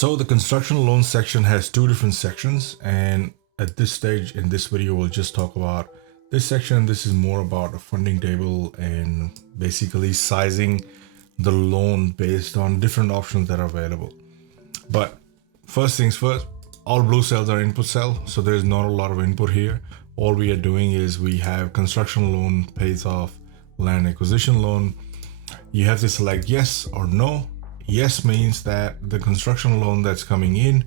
So the construction loan section has two different sections, and at this stage in this video we'll just talk about this section. This is more about a funding table and basically sizing the loan based on different options that are available. But first things first, all blue cells are input cell, so there's not a lot of input here. All we are doing is we have construction loan pays off land acquisition loan. You have to select yes or no. Yes means that the construction loan that's coming in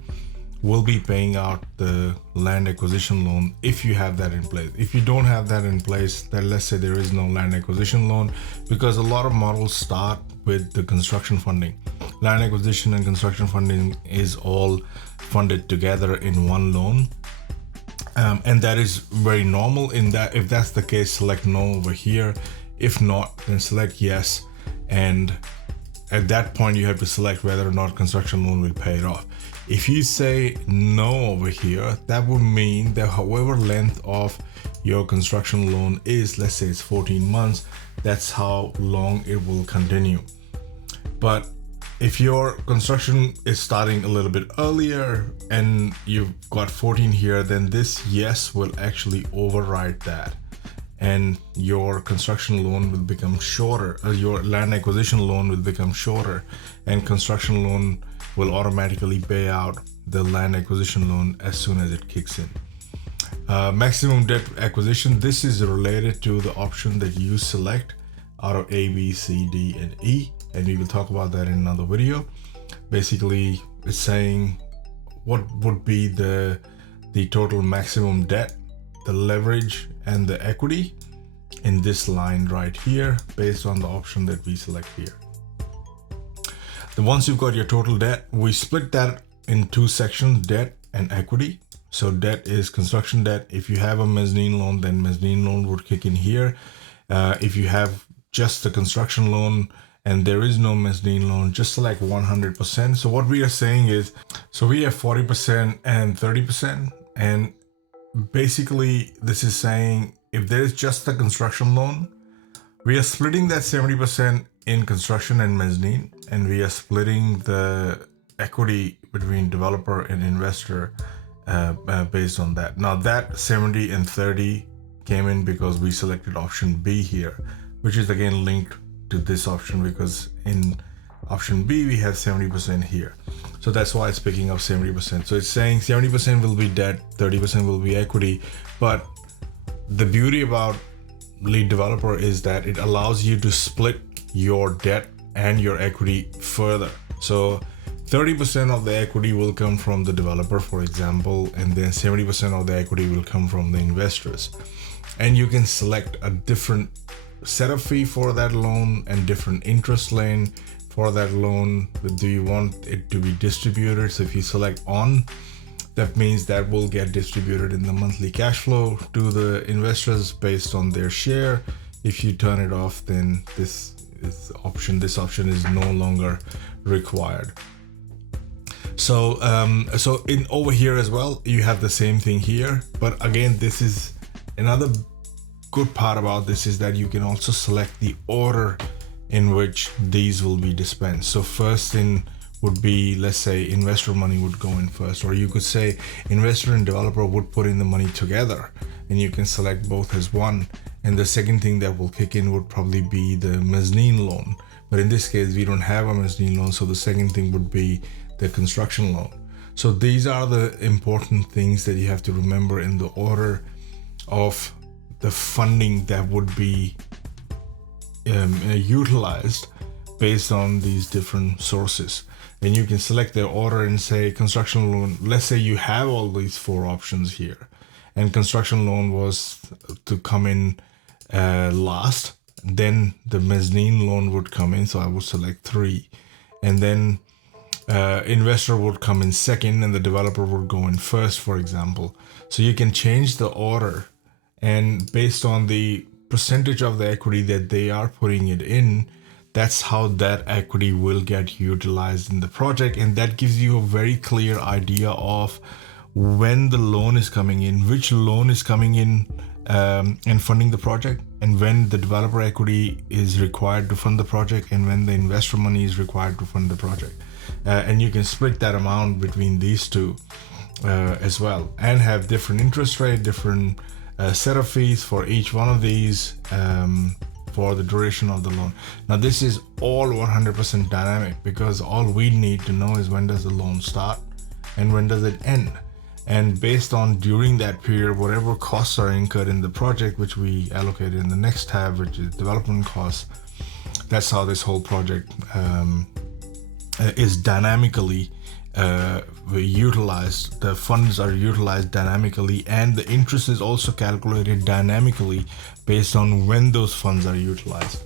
will be paying out the land acquisition loan if you have that in place. If you don't have that in place, then let's say there is no land acquisition loan, because a lot of models start with the construction funding. Land acquisition and construction funding is all funded together in one loan. And that is very normal. In that, if that's the case, select no over here. If not, then select yes. And at that point, you have to select whether or not construction loan will pay it off. If you say no over here, that would mean that however length of your construction loan is, let's say it's 14 months, that's how long it will continue. But if your construction is starting a little bit earlier and you've got 14 here, then this yes will actually override that, and your construction loan will become shorter, your land acquisition loan will become shorter, and construction loan will automatically pay out the land acquisition loan as soon as it kicks in. Maximum debt acquisition, this is related to the option that you select out of A, B, C, D, and E, and we will talk about that in another video. Basically, it's saying what would be the total maximum debt, the leverage, and the equity in this line right here based on the option that we select here. Then once you've got your total debt, we split that in two sections, debt and equity. So debt is construction debt. If you have a mezzanine loan, then mezzanine loan would kick in here. If you have just the construction loan and there is no mezzanine loan, just select 100%. So what we are saying is, so we have 40% and 30%, and basically this is saying if there is just the construction loan, we are splitting that 70% in construction and mezzanine, and we are splitting the equity between developer and investor based on that. Now that 70 and 30 came in because we selected option B here, which is again linked to this option, because in option B we have 70% here. So that's why it's picking up 70%. So it's saying 70% will be debt, 30% will be equity. But the beauty about lead developer is that it allows you to split your debt and your equity further. So 30% of the equity will come from the developer, for example, and then 70% of the equity will come from the investors. And you can select a different setup fee for that loan and different interest lane for that loan. Do you want it to be distributed? So if you select on, that means that will get distributed in the monthly cash flow to the investors based on their share. If you turn it off, then this option is no longer required. So so in over here as well, you have the same thing here. But again, this is another good part about this, is that you can also select the order in which these will be dispensed. So first in would be, let's say investor money would go in first, or you could say investor and developer would put in the money together, and you can select both as one. And the second thing that will kick in would probably be the mezzanine loan. But in this case, we don't have a mezzanine loan, so the second thing would be the construction loan. So these are the important things that you have to remember in the order of the funding that would be utilized based on these different sources. And you can select the order and say construction loan. Let's say you have all these four options here, and construction loan was to come in last, then the mezzanine loan would come in, so I would select 3, and then investor would come in second and the developer would go in first, for example. So you can change the order, and based on the percentage of the equity that they are putting it in, that's how that equity will get utilized in the project. And that gives you a very clear idea of when the loan is coming in, which loan is coming in and funding the project, and when the developer equity is required to fund the project, and when the investor money is required to fund the project. and you can split that amount between these two as well, and have different interest rate, different set of fees for each one of these for the duration of the loan. Now this is all 100% dynamic, because all we need to know is when does the loan start and when does it end. And based on during that period, whatever costs are incurred in the project, which we allocated in the next tab, which is development costs, that's how this whole project is dynamically utilized. The funds are utilized dynamically, and the interest is also calculated dynamically based on when those funds are utilized.